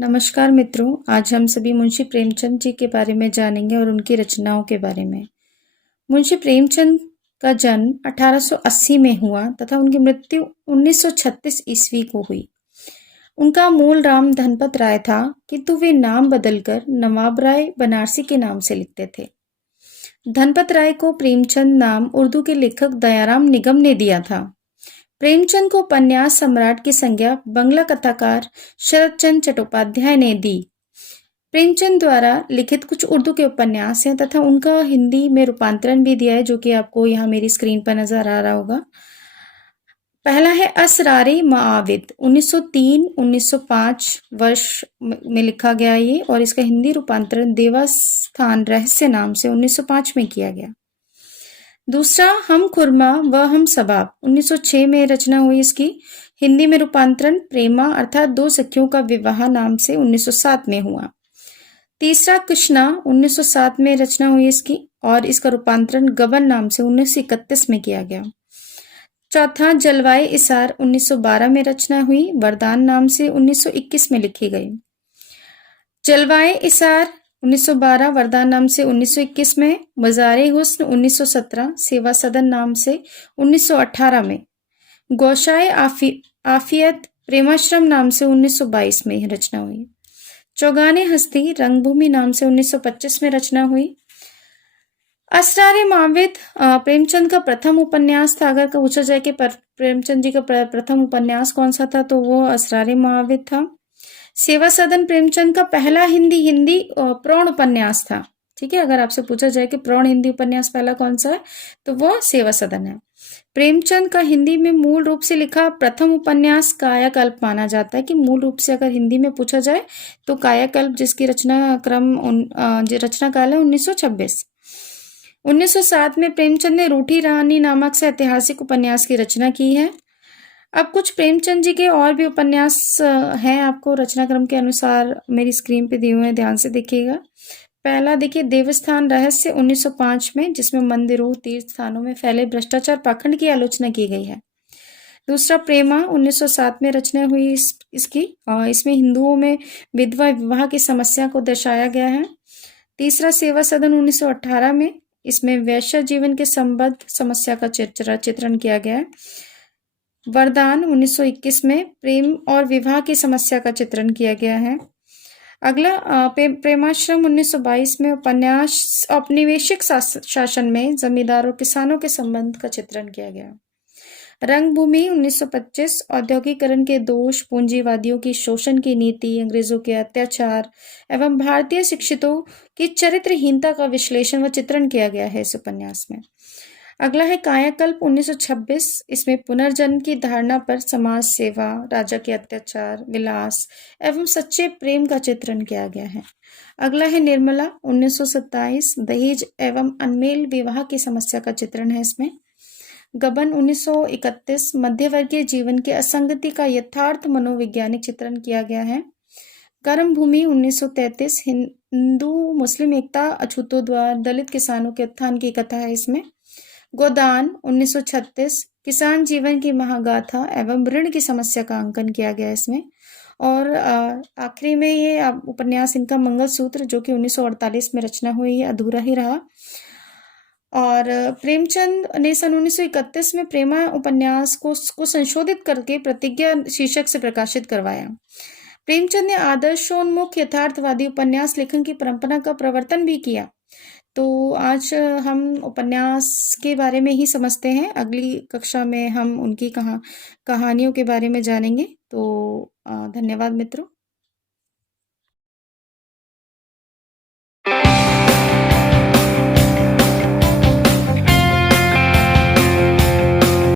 नमस्कार मित्रों, आज हम सभी मुंशी प्रेमचंद जी के बारे में जानेंगे और उनकी रचनाओं के बारे में। मुंशी प्रेमचंद का जन्म 1880 में हुआ तथा उनकी मृत्यु 1936 ईस्वी को हुई। उनका मूल नाम धनपत राय था, किंतु वे नाम बदलकर नवाब राय बनारसी के नाम से लिखते थे। धनपत राय को प्रेमचंद नाम उर्दू के लेखक दयाराम निगम ने दिया था। प्रेमचंद को उपन्यास सम्राट की संज्ञा बंगला कथाकार शरद चंद्र चट्टोपाध्याय ने दी। प्रेमचंद द्वारा लिखित कुछ उर्दू के उपन्यास हैं तथा उनका हिंदी में रूपांतरण भी दिया है, जो कि आपको यहाँ मेरी स्क्रीन पर नजर आ रहा होगा। पहला है असरारे माआविद, 1903-1905 वर्ष में लिखा गया ये, और इसका हिंदी रूपांतरण देवस्थान रहस्य नाम से 1905 में किया गया। दूसरा हम खुरमा व हम सबाब, 1906 में रचना हुई इसकी। हिंदी में रूपांतरण प्रेमा अर्थात दो सखियों का विवाह नाम से 1907 में हुआ। तीसरा कृष्णा, 1907 में रचना हुई इसकी, और इसका रूपांतरण गबन नाम से 1931 में किया गया। चौथा जलवाए इसार, 1912 में रचना हुई, वरदान नाम से 1921 में लिखी गई। जलवाए इसार 1912, वरदान नाम से 1921 में, मज़ारे हुस्न 1917, सेवा सदन नाम से 1918 में, गौशाए आफियत प्रेमाश्रम नाम से 1922 में रचना हुई। चौगाने हस्ती रंगभूमि नाम से 1925 में रचना हुई। असरारे माविद प्रेमचंद का प्रथम उपन्यास था। अगर पूछा जाए कि प्रेमचंद जी का प्रथम उपन्यास कौन सा था, तो वो असरारे माविद था। सेवा सदन प्रेमचंद का पहला हिंदी प्रौढ़ उपन्यास था। ठीक है, अगर आपसे पूछा जाए कि प्रौढ़ हिंदी उपन्यास पहला कौन सा है, तो वो सेवा सदन है। प्रेमचंद का हिंदी में मूल रूप से लिखा प्रथम उपन्यास कायाकल्प माना जाता है, कि मूल रूप से अगर हिंदी में पूछा जाए तो कायाकल्प, जिसकी रचना काल है 1926। 1907 में प्रेमचंद ने रूठी रानी नामक से ऐतिहासिक उपन्यास की रचना की है। अब कुछ प्रेमचंद जी के और भी उपन्यास हैं, आपको रचनाक्रम के अनुसार मेरी स्क्रीन पे दिए हुए हैं, ध्यान से देखिएगा। पहला देखिए देवस्थान रहस्य 1905 में, जिसमें मंदिरों तीर्थ स्थानों में फैले भ्रष्टाचार पाखंड की आलोचना की गई है। दूसरा प्रेमा 1907 में रचना हुई इसकी, इसमें हिंदुओं में विधवा विवाह की समस्या को दर्शाया गया है। तीसरा सेवा सदन 1918 में, इसमें वैश्य जीवन के संबद्ध समस्या का चित्रण किया गया है। वरदान 1921 में प्रेम और विवाह की समस्या का चित्रण किया गया है। अगला प्रेमाश्रम 1922 में उपन्यास औपनिवेशिक शासन में जमींदार और किसानों के संबंध का चित्रण किया गया। रंगभूमि 1925 औद्योगिकरण के दोष, पूंजीवादियों की शोषण की नीति, अंग्रेजों के अत्याचार एवं भारतीय शिक्षितों की चरित्रहीनता का विश्लेषण व चित्रण किया गया है इस उपन्यास में। अगला है कायाकल्प 1926, इसमें पुनर्जन्म की धारणा पर समाज सेवा, राजा के अत्याचार, विलास एवं सच्चे प्रेम का चित्रण किया गया है। अगला है निर्मला 1927, दहेज एवं अनमेल विवाह की समस्या का चित्रण है इसमें। गबन 1931, मध्यवर्गीय जीवन की असंगति का यथार्थ मनोवैज्ञानिक चित्रण किया गया है। कर्म भूमि 1933, हिंदू मुस्लिम एकता अछूतोद्वार, दलित किसानों के उत्थान की कथा है इसमें। गोदान 1936, किसान जीवन की महागाथा एवं ऋण की समस्या का अंकन किया गया इसमें। और आखिरी में ये उपन्यास इनका मंगलसूत्र, जो कि 1948 में रचना हुई, है अधूरा ही रहा। और प्रेमचंद ने सन 1931 में प्रेमा उपन्यास को संशोधित करके प्रतिज्ञा शीर्षक से प्रकाशित करवाया। प्रेमचंद ने आदर्शोन्मुख यथार्थवादी उपन्यास लेखन की परंपरा का प्रवर्तन भी किया। तो आज हम उपन्यास के बारे में ही समझते हैं, अगली कक्षा में हम उनकी कहानियों के बारे में जानेंगे। तो धन्यवाद मित्रों।